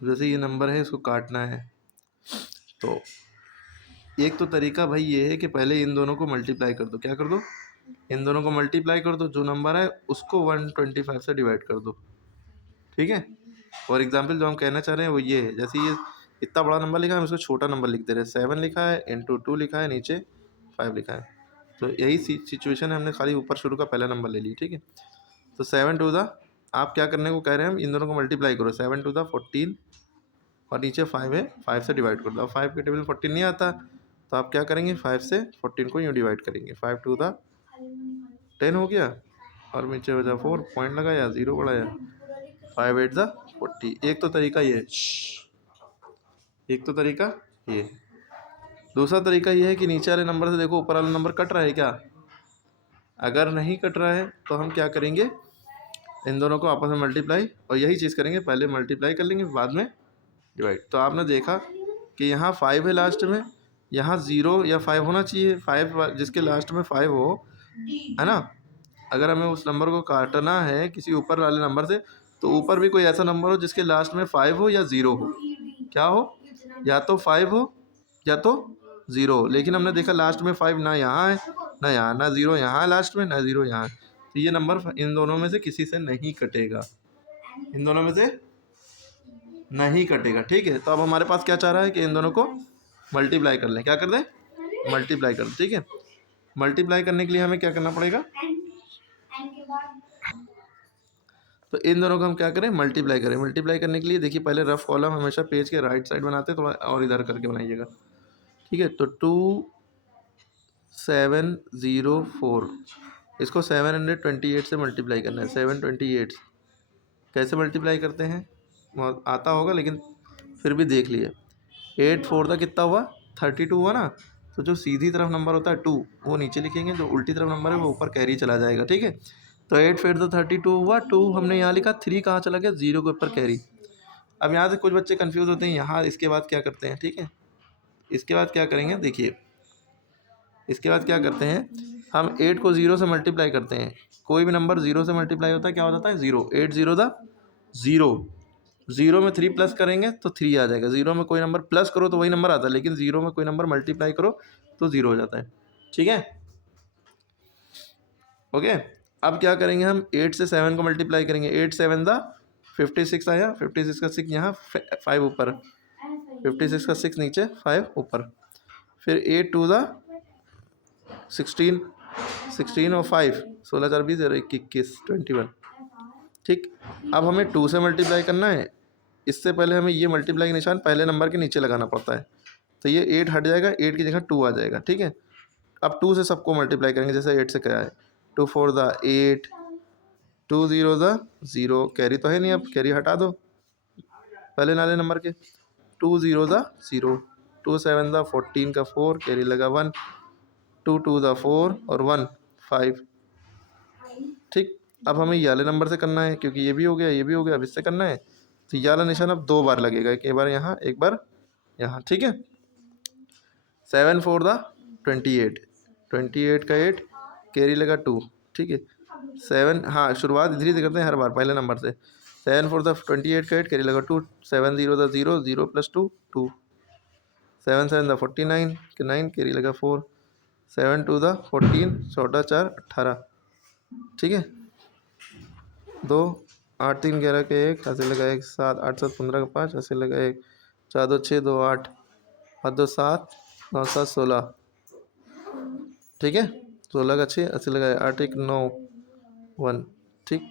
जैसे ये नंबर है, इसको काटना है, तो एक तो तरीका भाई ये है कि पहले इन दोनों को मल्टीप्लाई कर दो। क्या कर दो? इन दोनों को मल्टीप्लाई कर दो, जो नंबर है उसको 125 से डिवाइड कर दो। ठीक है। और एग्जाम्पल जो हम कहना चाह रहे हैं वो ये है, जैसे ये इतना बड़ा नंबर लिखा है, हम इसको छोटा नंबर लिख दे रहे हैं। 7 लिखा है, इंटू 2 लिखा है, नीचे 5 लिखा है। तो यही सिचुएशन है, हमने खाली ऊपर शुरू का पहला नंबर ले लिया। ठीक है। तो 7 टू द, आप क्या करने को कह रहे हैं, हम इन दोनों को मल्टीप्लाई करो। 7 टू द 14 और नीचे 5 है, 5 से डिवाइड कर दो। अब 5 के टेबल में 14 नहीं आता, तो आप क्या करेंगे, 5 से 14 को यूँ डिवाइड करेंगे। 5 टू द 10 हो गया, और नीचे बचा 4, पॉइंट लगाया, 0 बढ़ाया, 5 8 द 40। एक तो तरीका ये, एक तो तरीका ये। दूसरा तरीका ये है कि नीचे वाले नंबर से देखो ऊपर वाला नंबर कट रहा है क्या। अगर नहीं कट रहा है तो हम क्या करेंगे, इन दोनों को आपस में मल्टीप्लाई, और यही चीज़ करेंगे, पहले मल्टीप्लाई कर लेंगे, बाद में डिवाइड। तो आपने देखा कि यहाँ 5 है लास्ट में, यहाँ 0 या 5 होना चाहिए। 5 जिसके लास्ट में 5 हो, है ना। अगर हमें उस नंबर को काटना है किसी ऊपर वाले नंबर से, तो ऊपर भी कोई ऐसा नंबर हो जिसके लास्ट में 5 हो या 0 हो। क्या हो, या तो 5 हो या तो 0 हो। लेकिन हमने देखा लास्ट में 5 ना यहाँ है, ना यहाँ, ना 0 यहाँ लास्ट में, ना 0 यहाँ। तो ये नंबर इन दोनों में से किसी से नहीं कटेगा, इन दोनों में से नहीं कटेगा। ठीक है। तो अब हमारे पास क्या चाह रहा है कि इन दोनों को मल्टीप्लाई कर लें। क्या कर दें, मल्टीप्लाई कर दें। ठीक है। मल्टीप्लाई करने के लिए हमें क्या करना पड़ेगा, तो इन दोनों को हम क्या करें, मल्टीप्लाई करें। मल्टीप्लाई करने के लिए देखिए, पहले रफ कॉलम हमेशा पेज के राइट साइड बनाते हैं, थोड़ा और इधर करके बनाइएगा। ठीक है। तो 2704, इसको 728 से मल्टीप्लाई करना है। 728 कैसे मल्टीप्लाई करते हैं, बहुत आता होगा, लेकिन फिर भी देख लिए। 8 4 का कितना हुआ, 32 हुआ ना। तो जो सीधी तरफ नंबर होता है 2 वो नीचे लिखेंगे, जो उल्टी तरफ नंबर है वो ऊपर कैरी चला जाएगा। ठीक है। तो 8 फिर तो 32 हुआ, 2 हमने यहाँ लिखा, 3 कहाँ चला गया, 0 के ऊपर कैरी। अब यहाँ से कुछ बच्चे कंफ्यूज होते हैं, यहाँ इसके बाद क्या करते हैं। ठीक है। इसके बाद क्या करेंगे, देखिए इसके बाद क्या करते हैं, हम 8 को 0 से मल्टीप्लाई करते हैं। कोई भी नंबर 0 से मल्टीप्लाई होता है, क्या हो जाता है, 0। 8 0 द 0, 0 में 3 प्लस करेंगे तो 3 आ जाएगा। 0 में कोई नंबर प्लस करो तो वही नंबर आता है, लेकिन 0 में कोई नंबर मल्टीप्लाई करो तो 0 हो जाता है। ठीक है। ओके। अब क्या करेंगे, हम 8 से 7 को मल्टीप्लाई करेंगे। 8 7 द 56 आया, 56 का 6 यहाँ, 5 ऊपर, 56 का 6 नीचे, 5 ऊपर। फिर 8 2 द 16, 16 और 5 16 4 20 21 21। ठीक। अब हमें 2 से मल्टीप्लाई करना है। इससे पहले हमें ये मल्टीप्लाई का निशान पहले नंबर के नीचे लगाना पड़ता है। तो ये 8 हट जाएगा, 8 की जगह 2 आ जाएगा। ठीक है। अब 2 से सबको मल्टीप्लाई करेंगे, जैसे 8 से क्या है, 2 4 द 8, 2 0 द 0, कैरी तो है नहीं, अब कैरी हटा दो पहले नाले नंबर के। 2 0 द 0, 2 7 द 14 का 4, कैरी लगा 1, 2 2 द 4 और 1 5। ठीक। अब हमें ये वाले नंबर से करना है, क्योंकि ये भी हो गया, ये भी हो गया, अब इससे करना है। तो ये वाला निशान अब 2 बार लगेगा, एक बार यहाँ, एक बार यहाँ। ठीक है। 7 4 द 28, 28 का 8, कैरी लगा 2। ठीक है। 7, हाँ शुरुआत इधर ही करते हैं हर बार पहले नंबर से। 7 4 द 28 का 8, कैरी लगा 2, 7 0 द 0, 0 प्लस 2 2, 7 7 द 49 के 9, कैरी लगा 4, 7 2 द 14, 14 4 18। ठीक है। 2 8 3 11 के 1, ऐसे लगा 1, 7 8 7 15 का 5, ऐसे लगा 1, 4 2 6 2 8, 8 2 7, 9 7 16। ठीक है। 16 का 6, ऐसे लगा 8 1 9 1। ठीक।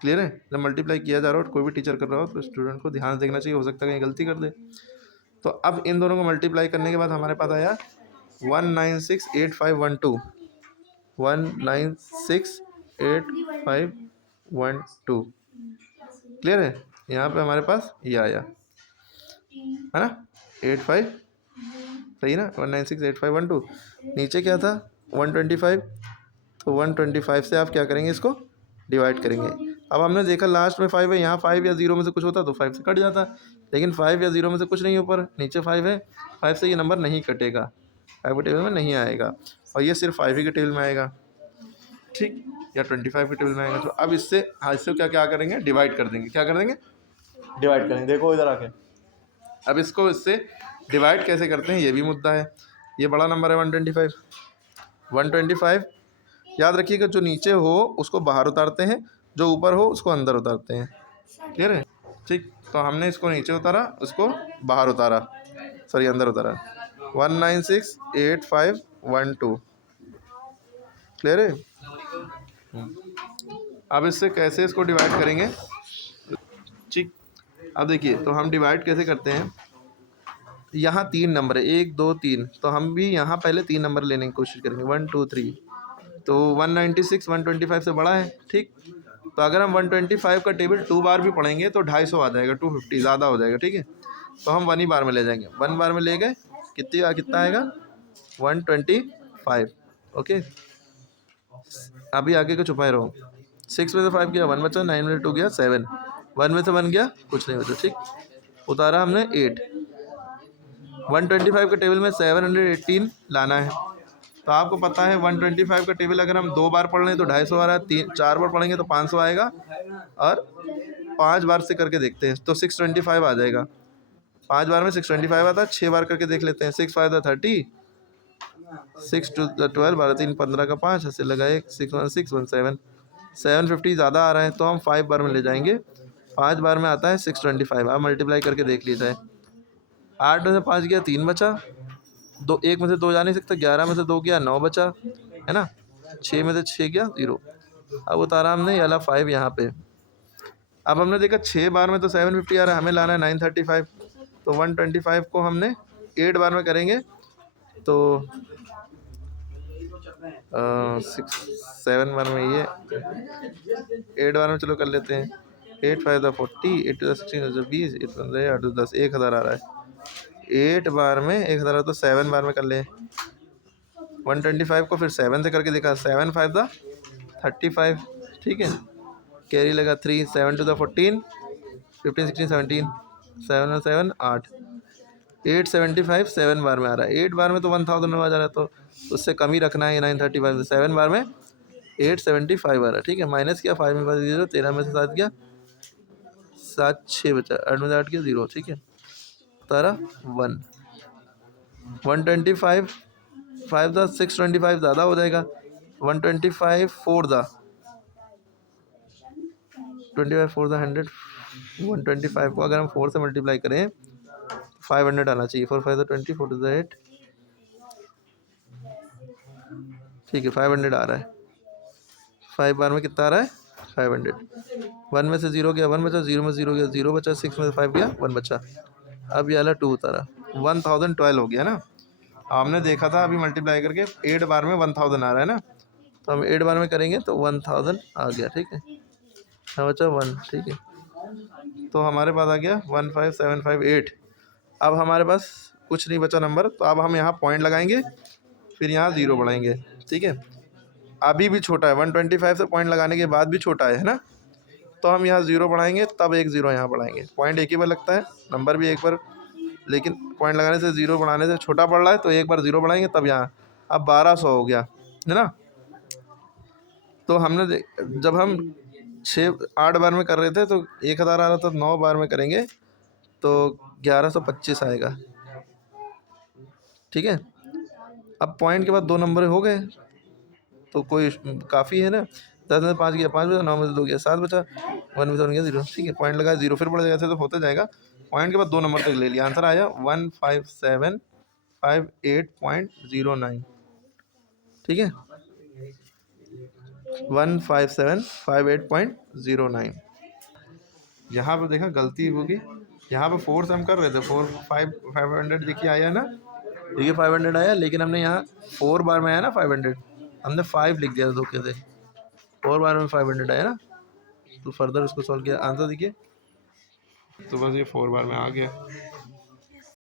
क्लियर है। जब मल्टीप्लाई किया जा रहा हो, कोई भी टीचर कर रहा हो, तो स्टूडेंट को ध्यान देखना चाहिए, हो सकता है कहीं गलती कर दे। तो अब इन दोनों को मल्टीप्लाई करने के बाद हमारे पास आया 1968512, 1968512। क्लियर है। यहाँ पे हमारे पास ये आया, है ना, 85, सही ना, 1968512। नीचे क्या था, 125। तो 125 से आप क्या करेंगे, इसको डिवाइड करेंगे। अब हमने देखा लास्ट में 5 है, यहाँ 5 या 0 में से कुछ होता तो 5 से कट जाता, लेकिन 5 या 0 में से कुछ नहीं, ऊपर नीचे 5 है, 5 से ये नंबर नहीं कटेगा, 5 के टेबल में नहीं आएगा, और ये सिर्फ 5 ही के टेबल में आएगा। ठीक। या 25 के टेबल में आएगा। तो अब इससे इससे क्या करेंगे, डिवाइड कर देंगे। क्या कर देंगे, डिवाइड करेंगे। देखो इधर आके, अब इसको इससे डिवाइड कैसे करते हैं ये भी मुद्दा है। ये बड़ा नंबर है 125 याद रखिएगा, जो नीचे हो उसको बाहर उतारते हैं, जो ऊपर हो उसको अंदर उतारते हैं। क्लियर है? ठीक, तो हमने इसको नीचे उतारा, उसको बाहर उतारा, सॉरी अंदर उतारा। 1968512। क्लियर है? अब इससे कैसे इसको डिवाइड करेंगे, ठीक। अब देखिए, तो हम डिवाइड कैसे करते हैं, यहाँ 3 नंबर है, 1 2 3, तो हम भी यहाँ पहले 3 नंबर लेने की कोशिश करेंगे, 1 2 3। तो 196 125 से बड़ा है, ठीक। तो अगर हम 125 का टेबल 2 बार भी पढ़ेंगे तो 250 आ जाएगा, 250 ज़्यादा हो जाएगा, ठीक है। तो हम 1 ही बार में ले जाएंगे, 1 बार में ले गए, कितना आएगा, 125। ओके, अभी आगे का छुपाए रहो। 6 में से 5 गया, 1 बचा, 9 में से 2 गया, 7, 1 में से 1 गया, कुछ नहीं बचा, ठीक। उतारा हमने 8। 125 के टेबल में 718 लाना है। तो आपको पता है 125 का टेबल अगर हम 2 बार पढ़ लें तो 250 आ रहा है, 4 बार पढ़ेंगे तो 500 आएगा, और 5 बार से करके देखते हैं तो 625 आ जाएगा। 5 बार में 625 आता है, 6 बार करके देख लेते हैं। 6 5 30, 6 2 12, 12 3 15 का 5 ऐसे लगाए, 6 1 6 1 7, 750 ज़्यादा आ रहा है तो हम 5 बार में ले जाएंगे। 5 बार में आता है 625। अब मल्टीप्लाई करके देख लिया जाए। 8 में से 5 गया, 3 बचा, 1 में से 2 जा नहीं सकता, 11 में से 2 गया, 9 बचा, है ना। 6 में से 6 गया, 0। अब उतारा हमने ये वाला 5 यहाँ पे। अब हमने देखा 6 बार में तो 750 आ रहा है, हमें लाना है 935। तो 125 को हमने 8 बार में करेंगे तो 7 बार में, ये 8 बार में चलो कर लेते हैं। 8 5 40, 8 2 16 20, 8 15 8 10, 1000 आ रहा है। 8 बार में 1000, तो 7 बार में कर ले। 125 को फिर 7 से करके देखा, 7 5 35, ठीक है। कैरी लगा 3, 7 2 14, 15 16 17, 7 1 7 8, 875 7 बार में आ रहा है। 8 बार में तो 1000 आ जा रहा है, तो उससे कम ही रखना है 935 से। 7 बार में 875 आ रहा है, ठीक है। माइनस किया, 5 में 0, 13 में से 7 गया, 7 6 बचा, 8 में से 8 गया, 0, ठीक है। तारा 1 125 5 दा 625 ज़्यादा हो जाएगा। 125 4 दा 25 4 दा 100। 125 को अगर हम 4 से मल्टीप्लाई करें 500 आना चाहिए। 4 5 20, 4 2 8, ठीक है। 500 आ रहा है। 5 बार में कितना आ रहा है, 500। 1 में से 0 गया, 1 बचा, 0 में से 0 गया, 0 बचा, 6 में से 5 गया, 1 बचा। अब ये वाला 2 उतारा, 1012 हो गया ना। हमने देखा था अभी मल्टीप्लाई करके 8 बार में 1000 आ रहा है ना, तो हम 8 बार में करेंगे तो 1000 आ गया, ठीक है। हाँ बचा 1, ठीक है। तो हमारे पास आ गया 15758। अब हमारे पास कुछ नहीं बचा नंबर, तो अब हम यहाँ पॉइंट लगाएंगे, फिर यहाँ 0 बढ़ाएंगे, ठीक है। अभी भी छोटा है, 125 से पॉइंट लगाने के बाद भी छोटा है ना, तो हम यहाँ 0 बढ़ाएंगे, तब एक 0 यहाँ बढ़ाएंगे। पॉइंट एक ही बार लगता है, नंबर भी एक बार, लेकिन पॉइंट लगाने से 0 बढ़ाने से छोटा पड़ रहा है, तो एक बार 0 बढ़ाएंगे तब यहाँ। अब 1200 हो गया है ना। तो हमने जब हम 8 बार में कर रहे थे तो 1000 आ रहा था, 9 बार में करेंगे तो 1125 आएगा, ठीक है। अब पॉइंट के बाद 2 नंबर हो गए तो कोई काफ़ी है ना। 10 में से 5 गया, 5 बचा, 9 में से 2 गया, 7 बचा, 1 में से 1 गया, 0, ठीक है। पॉइंट लगा, 0 फिर बढ़ जाएगा, ऐसे तो होता जाएगा। पॉइंट के बाद 2 नंबर तक ले लिया, आंसर आया 15758.09, ठीक है। 15758.09। यहाँ पर देखा गलती होगी, यहाँ पर 4 से हम कर रहे थे, 500 देखिए आया ना, देखिए 500 आया, लेकिन हमने यहाँ 4 बार में आया ना 500, हमने 5 लिख दिया धोखे से। 4 बार में 500 आया ना, तो फर्दर उसको सॉल्व किया, आंसर देखिए, तो बस ये 4 बार में आ गया।